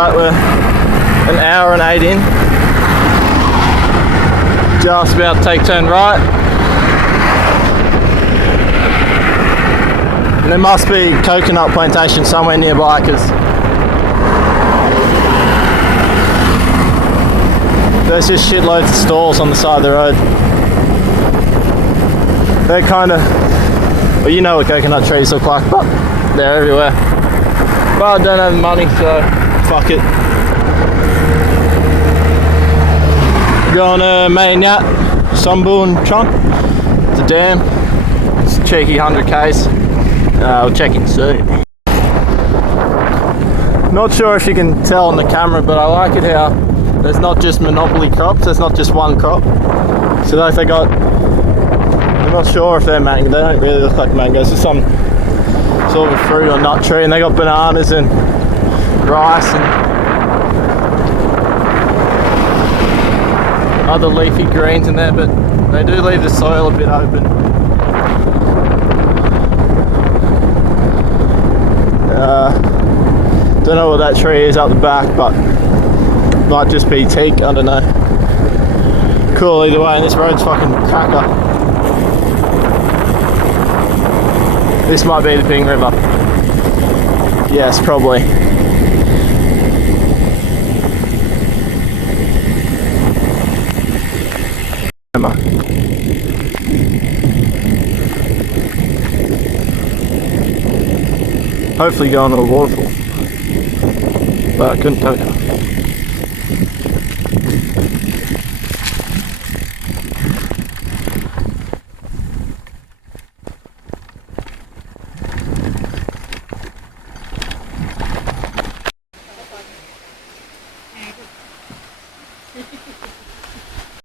Right, we're an hour and 8 in. Just about to take turn right. And there must be coconut plantation somewhere nearby because there's just shitloads of stalls on the side of the road. They're kind of, well, you know what coconut trees look like, but they're everywhere. But I don't have the money, so fuck it. Going to Mainyat, Sunburn Chunk. It's a dam. It's a cheeky 100 k's. We'll check in soon. Not sure if you can tell on the camera, but I like it how there's not just monopoly crops, there's not just one crop. So if they got, I'm not sure if they're mango, they don't really look like mangoes, it's some sort of a fruit or nut tree, and they got bananas and rice and other leafy greens in there, but they do leave the soil a bit open. Don't know what that tree is up the back, but might just be teak, I don't know. Cool either way, and this road's fucking cracker. This might be the Ping River. Yes, probably. Hopefully going to a waterfall. But I couldn't tell you.